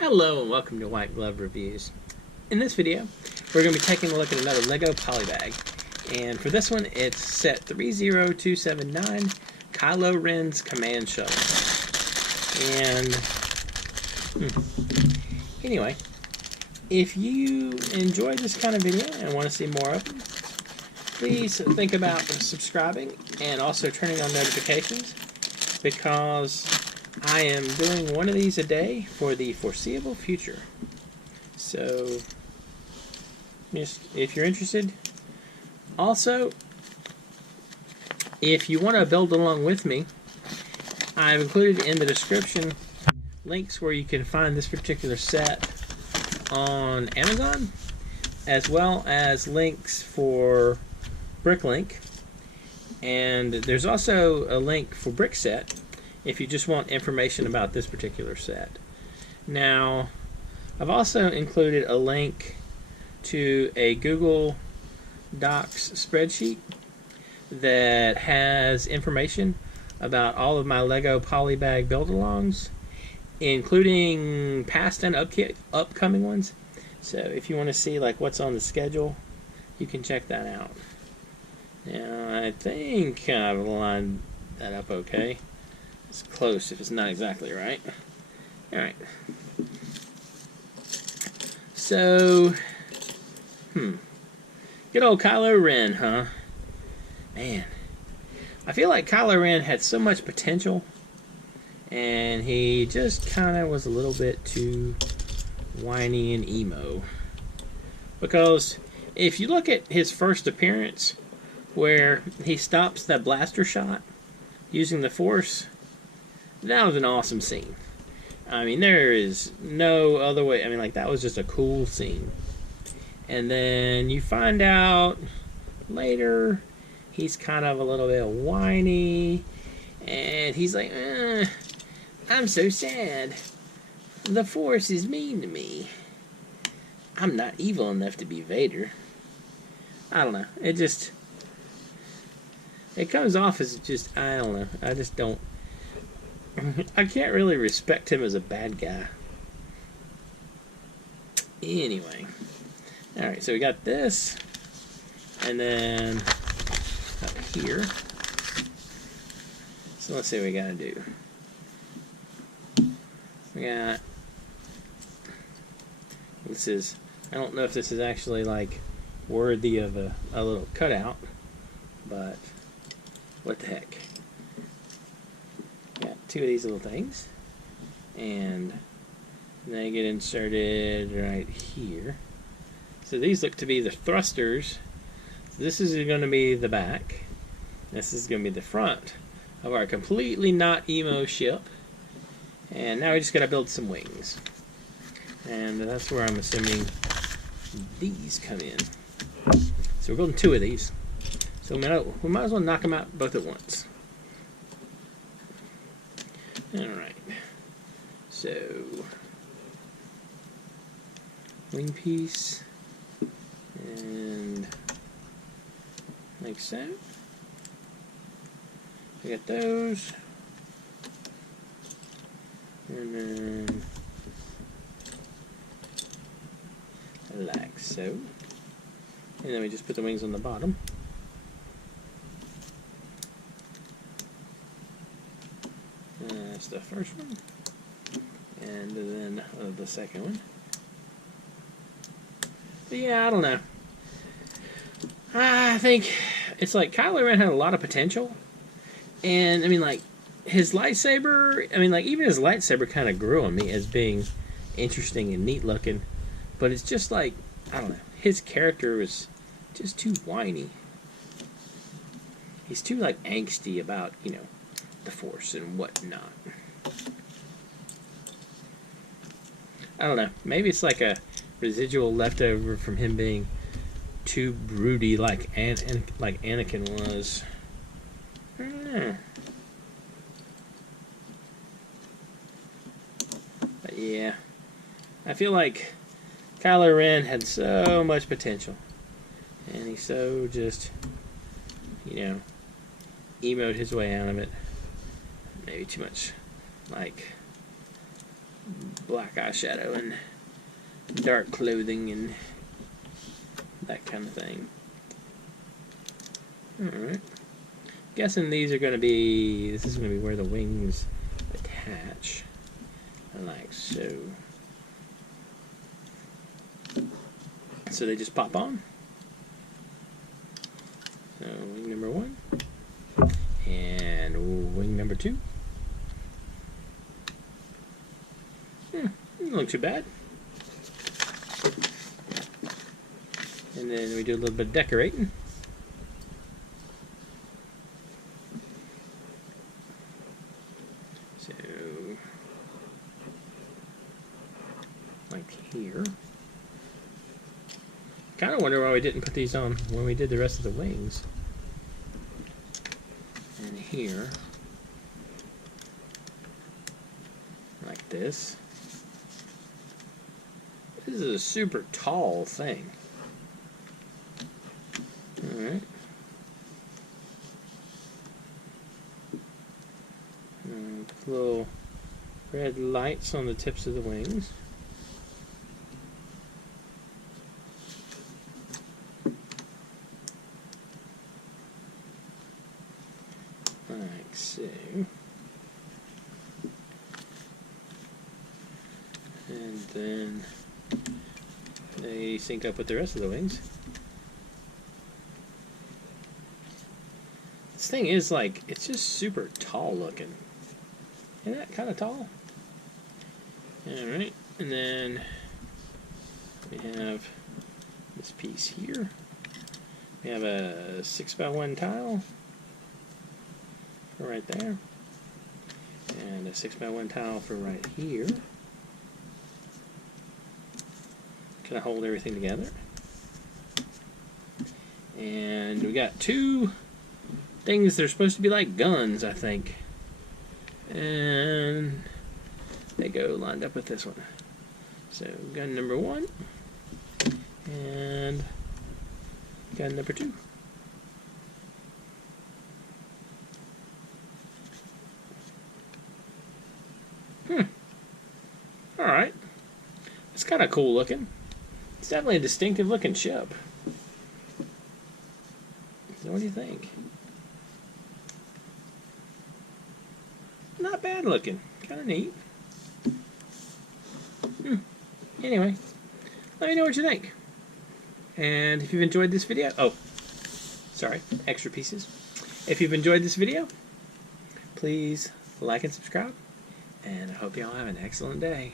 Hello and welcome to White Glove Reviews. In this video, we're going to be taking a look at another LEGO Polybag. And for this one, it's set 30279, Kylo Ren's Command Shuttle. And, anyway, if you enjoy this kind of video and want to see more of them, please think about subscribing and also turning on notifications, because I am doing one of these a day for the foreseeable future. So, just if you're interested. Also, if you want to build along with me, I've included in the description links where you can find this particular set on Amazon, as well as links for Bricklink. And there's also a link for Brickset if you just want information about this particular set. Now, I've also included a link to a Google Docs spreadsheet that has information about all of my LEGO Polybag build-alongs, including past and upcoming ones. So if you want to see like what's on the schedule, you can check that out. Now, I think I've lined that up okay. It's close if it's not exactly right. Alright. So, good old Kylo Ren, huh? Man. I feel like Kylo Ren had so much potential, and he just kind of was a little bit too whiny and emo. Because if you look at his first appearance, where he stops that blaster shot using the Force, that was an awesome scene. I mean, there is no other way. I mean, like, that was just a cool scene. And then you find out later he's kind of a little bit whiny, and he's like, I'm so sad. The Force is mean to me. I'm not evil enough to be Vader. I don't know. It comes off as just, I don't know. I just don't. I can't really respect him as a bad guy. Anyway. Alright, so we got this. And then up here. So let's see what we gotta do. We got, this is, I don't know if this is actually like worthy of a little cutout, but what the heck. Got two of these little things, and they get inserted right here. So these look to be the thrusters. So this is going to be the back. This is going to be the front of our completely not emo ship. And now we just got to build some wings. And that's where I'm assuming these come in. So we're building two of these. So we might as well knock them out both at once. Alright, so wing piece, and like so. We got those, and then like so, and then we just put the wings on the bottom. That's the first one, and then the second one. But yeah, I don't know. I think it's like Kylo Ren had a lot of potential, and I mean, like, his lightsaber, I mean, like, even his lightsaber kind of grew on me as being interesting and neat looking, but it's just like, I don't know, his character was just too whiny. He's too, like, angsty about, you know, the Force and whatnot. I don't know. Maybe it's like a residual leftover from him being too broody, like Anakin was. I don't know. But yeah, I feel like Kylo Ren had so much potential, and he so just, you know, emoed his way out of it. Maybe too much, like, black eyeshadow and dark clothing and that kind of thing. Alright. Guessing these are going to be, this is going to be where the wings attach. Like so. So they just pop on. So wing number 1. And wing number 2. Doesn't look too bad. And then we do a little bit of decorating. So, like here. Kind of wonder why we didn't put these on when we did the rest of the wings. And here. Like this. This is a super tall thing. Alright. Little red lights on the tips of the wings. Like so. And then they sync up with the rest of the wings. This thing is like, it's just super tall looking. Isn't that kind of tall? Alright, and then we have this piece here. We have a 6x1 tile for right there. And a 6x1 tile for right here. Kind of hold everything together. And we got 2 things that are supposed to be like guns, I think. And they go lined up with this one. So gun number 1 and gun number 2. Alright. It's kind of cool looking. It's definitely a distinctive looking ship. So what do you think? Not bad looking. Kind of neat. Anyway, let me know what you think. And if you've enjoyed this video... Oh, sorry. Extra pieces. If you've enjoyed this video, please like and subscribe. And I hope y'all have an excellent day.